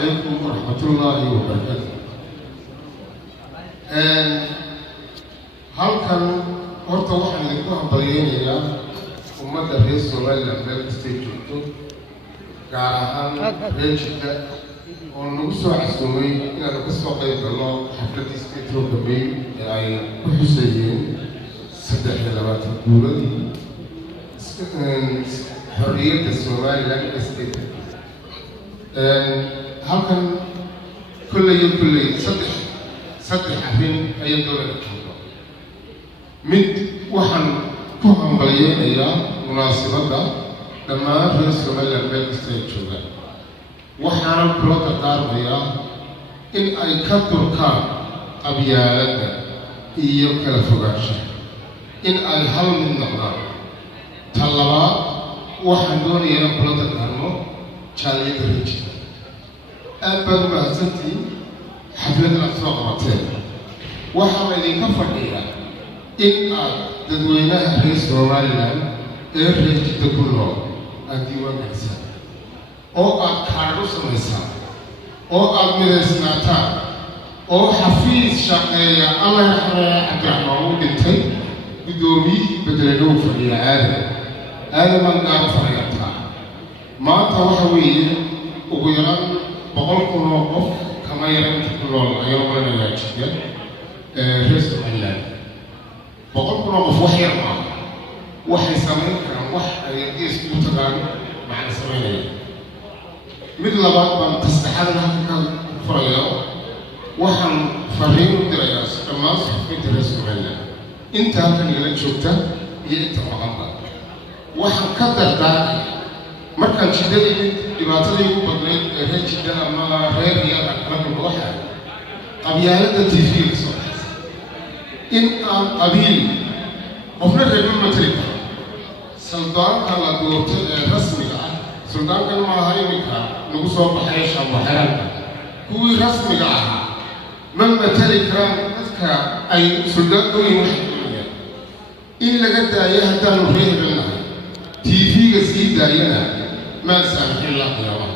عليكم ورحمة الله وبركاته. halkan horta waxaan idinku hambalyeynaya ummadda reer Soomaaliland meel kastay joogto gaar ahaan reer Jidda oo nagu soo casuumay inaan ka soo qayb galno xafladii State Road Bay ee ay ku xusayeen 23 guuradii xorriyadda Soomaaliland ee State. halkan kulley saddex arrin ayay dowladda keento. mid waxaan ku hambalyeynayaa munaasabadda dhammaan reer Soomaaliland meel kasta ay joogaan. waxaana kula dardaarmayaa in ay ka durkaan qabyaaladda iyo kala fogaanshaha, in ay hal mid noqdaan. tan labaad waxaan doonayaa inaan kula dardaarmo jaaliyadda reer Jidda. aad baad u mahadsantihiin xafladdan aad soo qabateen. waxaa idinka fadhiya in aad dadweynaha reer Soomaaliland ee reer Jidda ku nool aad diiwaan gelisaan oo aad kaadh u samaysaan oo aad midaysnaataan oo xafiis shaqeeya alla yaxreeya cabdiraxmaan uu dhintay guddoomiyihii bedelay uu fadhiya aadaman gaar farayataa. maanta waxa weeye ugu yaraan 100 kun oo qof kama yaran inta ku nool ayaa maranayaa Jidda reer Soomaaliland. 100 kun oo qof wax yar maaha, waxay samayn karaan wax ay isku tagaan macna samaynaya. mid labaad baan tasaxadna halka furayo waxaan fariin u dirayaa dhammaan suxufiyiinta reer Soomaaliland inta halkan ila joogta iyo inta maqanba. waxaan ka dardaaraya markaan Jidda dhibaatadii ugu badnayd ee reer Jidda ama reer Riyadh kala waxa qabyaaladda TV soo baxay in aan qabiil qofna reer matri suldaanka la doortay ee rasmiga ah. suldaankan ma aha iminka nagu soo baxay shabaxaanka kuwii rasmiga ahaa ma matali karaan dadka ay suldaanku yihiin. in laga daayo haddaanu reebilnahay TV-ga sii daayana ما سامح الله يا رب.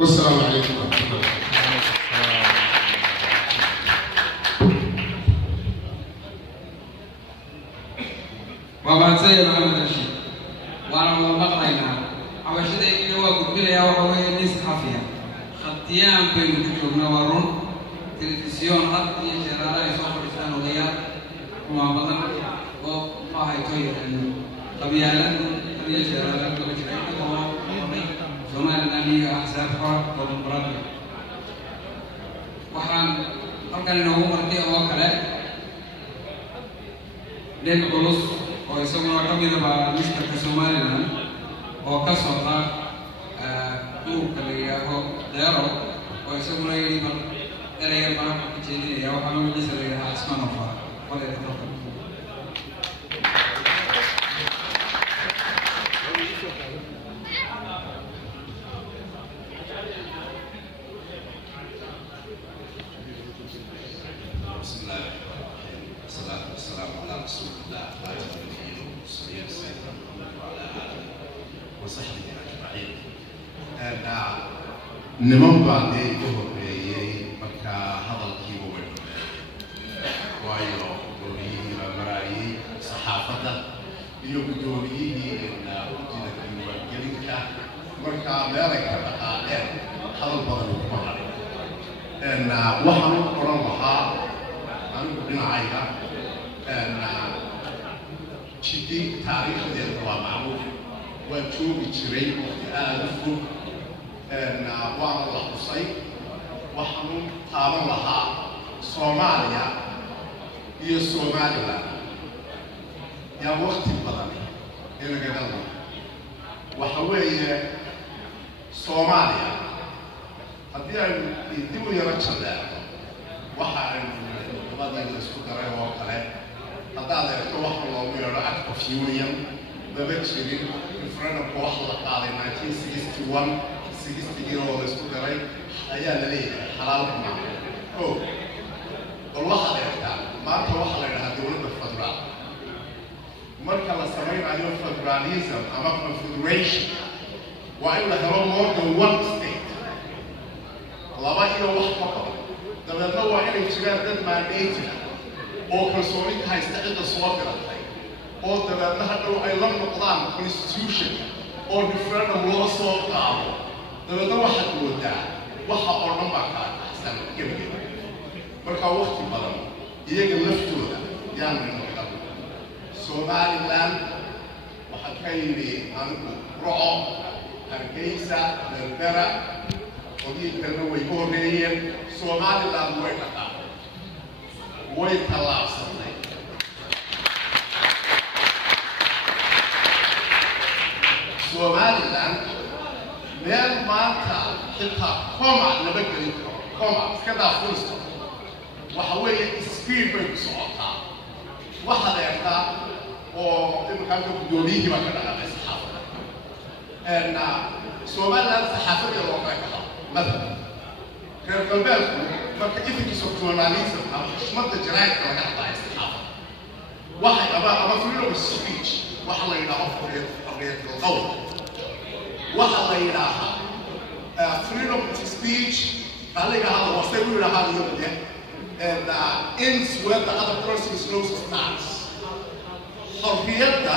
والسلام عليكم ورحمة الله. وبعد سيد محمد رشيد وانا مقرينا عواشدي اللي هو قبل يا وهو الناس حافيه خطيان بين كتبنا ورون تلفزيون حط يشرا يصور لسان وغير وما بدنا وما هي توي قبيله يشرا لك Soomaaliland iyo axsaabka dimuqraadiga. waxaan halkan inoogu martay oo kale nin culus oo isaguna ka mid ah misterka Soomaaliland oo ka socda dhulka la yidhaaho Deero oo isaguna yidhi bal erayga baan ku jeedinaya waxaa magaciisa la yidhahaa Cismaan Afar. niman baa dee igu horreeyey marka hadalkiiba way waayo guddoomiyihii baa maraayey saxaafadda iyo guddoomiyihii gudida diiwaangelinka marka meelay ka dhaqaaqeen hadal badan kuma harin. waxaan u oran lahaa anigu dhinacayga Jidda taariikhdeeda waa macruuf, waa joogi jiray waqti aad u fog. waana la xusay waxaanu taaban lahaa Soomaaliya iyo Somaliland yaa waqti badan inaga dhalma. waxa weeye Soomaaliya haddii aynu dib u yaro jaleecno waxa aynu labadii la isku daray oo kale haddaad eegto waxa loogu yeedho Act of Union daba jirin referendumka waxa la qaaday 1961 60 oo la isku daray ayaa la leeyahay xalaal ma oo wallahi adeerta maanta waxa la yiraahdaa dawladda federaal marka la samaynayo federalism ama confederation waa in la helo more than one state laba iyo wax ka badan dabeedna waa inay jiraan dad maanaytiga oo kalsooni ka haysta cidda soo diratay oo dabeedna hadhow ay la noqdaan constitution oo referendum loo soo qaado dabeedna waxaad moodaa waxa oo dhan baa kaa kaxsan gebageba markaa waqti badan iyaga laftooda yaan noqdan Somaliland waxaa ka yidhi anigu roco hargeysa berbera qodiilkana way ka horreeyeen Somaliland way dhaqaaqday way tallaabsatay Somaliland meel maanta xitaa koma lama gelin karo koma iska daa full stop waxa weeye speed bay ku socotaa waxa leertaa oo imikaanka guddoomiyihii baa ka dhaqaaqay saxaafadda Somaliland saxaafadda loo kala kaxo مثلا reer galbeedku marka ethics of journalism ama xushmadda jaraa'idka laga hadlayo saxaafadda waxay ama freedom of speech waxa la yidhaaho xorriyatul qowl waxa la yidhaahaa freedom of speech baliga hadla wasay u yidhaahaa iyaduna and ends where the other person's nose starts xorriyadda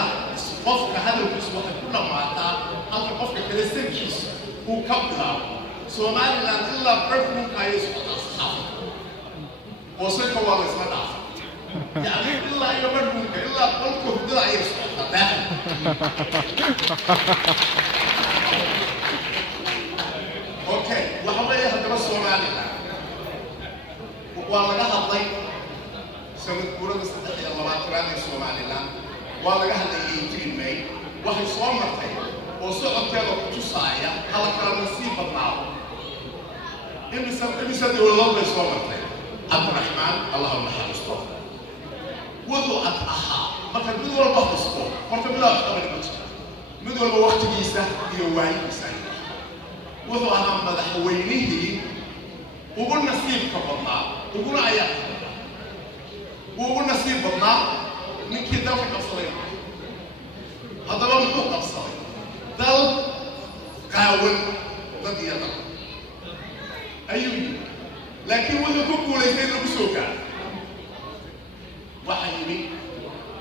qofka hadalkiisu waxay ku dhammaataa halka qofka kale sankiisa uu ka bilaabo Somaliland إلا برفون كايس وتصحى وصلك والله اسمه دافع يعني إلا يوم إلا قلتكم بلا يسوع دافع أوكي وحوالي هذا بس Somaliland والله جاه الضيق سمت كورة مستحيل الله ما تراني Somaliland والله جاه اللي 18 ماي واحد صومرتين وصعد كذا تصايا هلا كان نصيب معه إمي سدي والله بيسومرتين عبد الرحمن اللهم حفظه وضو أتأها مثلا بدو البحث الصبح مرت بلا أخبار المجد بدو الوقت جيسة يوعي بسان وضو أهم مدحوينيه وقول نصيب كبرنا وقول عيال وقول نصيب بطنا من كده في قصرين هذا ما بدو قصرين دل قاول ضد يدل أيوه لكن وذا كوكو ليس له بسوكا وحيمي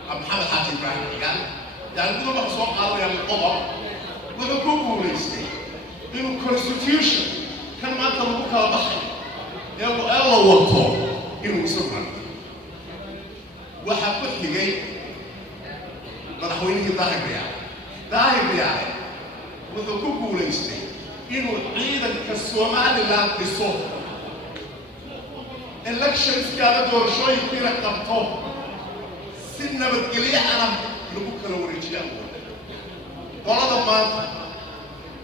محمد حاتم إبراهيم قال يعني بدون ما سوق قالوا يعني القضاء وذا كوكو ليس إنه constitution كان ما أنت مبوكا بحر يا أبو الله وطو إنه مسلمان وحبت لي جاي مدحوينه ظاهر يعني وذا كوكو ليس إنه عيدا كالسوماليلاند بصوت elections كانت دور شوي كبيرة قبطوه سنة بتقليه أنا نبوك لو رجال ولا ضمان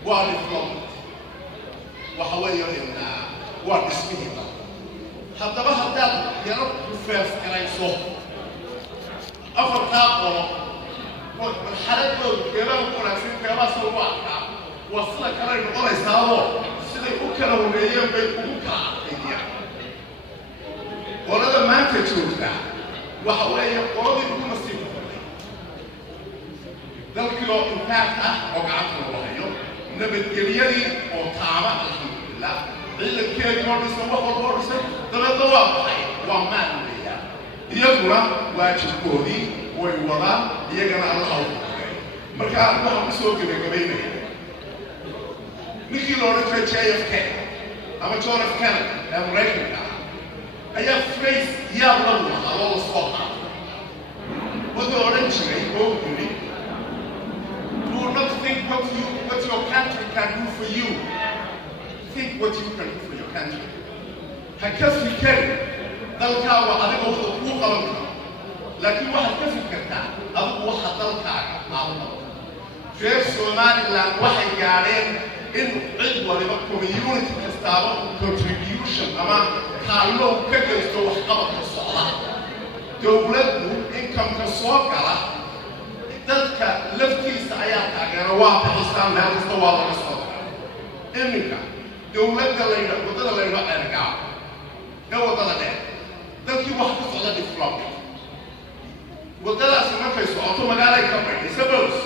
وارد فلوت وحوالي إن وارد اسمه حتى ما حتى يا رب فيس كراي صوت أفر تاقو والحالات دول كيران كراسين كيران سوا وصلنا كراي نقول يساوو سيدي أكلوا ونيجي بيكوكا ولada maanta joogta waxa weeye qoladii ugu nasiibka badan dalkii oo impact ah oo gacanta lagu hayo nabadgelyadii oo taaba alxamdulillah ciidankeedii oo dhisan wax walba oo dhisan dabeedna waa baxay waa maanleeya iyaguna waajibkoodii way wadaan iyagana alla ha u fududeeyo marka waxaan kusoo gebagabaynaya ninkii la odhan jiray JFK ama John F. Kennedy ee Maraykanka I have phrase yeah, I always thought. What the orange do not think what your country can do for you. Think what you can do for your country. هكذا في كلمة ذلك هو أبغى أخذ قلمك لكن واحد كيف كذا أبغى واحد ذلك معه في Somaliland واحد قاعدين إنه عضو لما community كستابه contribution أما كانوا كجلسوا وحقبة الصلاة دولته إنكم كسوكرة ذلك لفتي سعيات عجنا واحد إسلام هذا استوى على الصلاة إنك دولته لينا وده لينا أرجع ده ذلك واحد صلاة الفلام وده أسمع في سؤال ثم قال لك كم يسبوس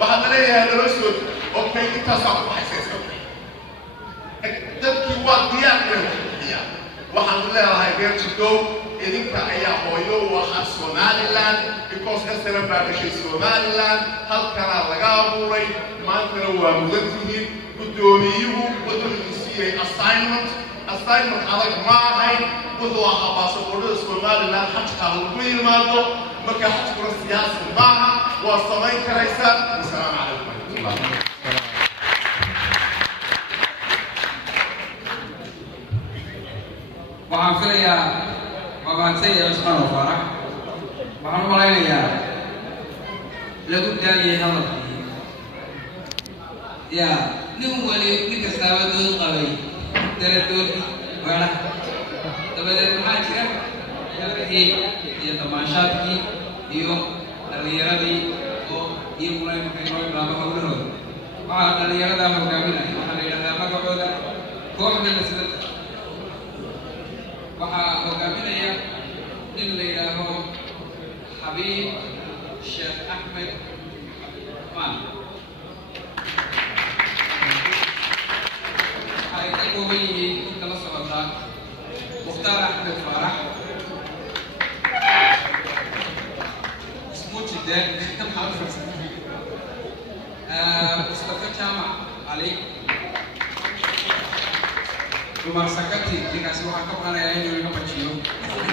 واحد ليه هذا الأسود أوكي اتصل بحساسه ذلك وديان الحياة وحن الله هاي غير تدو إذن كأيا هويو وحد سوماليلاند because كسر بارشي سوماليلاند هل كان لغابوري ما كانوا مغلطين قدوميه قدوم يسير assignment adag maahay wuxuu ahaa baasaboorada Soomaaliland xajka lagu yimaado marka xajku siyaasi maaha waa samayn karaysaa assalaamu calaykum waxaan filayaa mabaantay Usmaan Farax waxaan malaynayaa lagu daayay hadalkii yaa nin wali nin kastaaba dood qabay daradoodii waana dabadeed maxaa jira dalkii iyo damaashaadkii iyo dhalinyaradii oo iyaguna markay noo bilaabo hawlahooda waxaa dhalinyarada hogaaminaya waxaa la yidhahdaa magacooda kooxda nasbadda waxaa hogaaminaya nin la yidhaaho xabiib sheekh axmed maan waxay ka kooban yihiin inta la socota mukhtaar axmed faarax ismuu jideen mustafa jaamac cali dumar sakati ninkaasi waxaa ka baqanayaa inuu iga bajiyo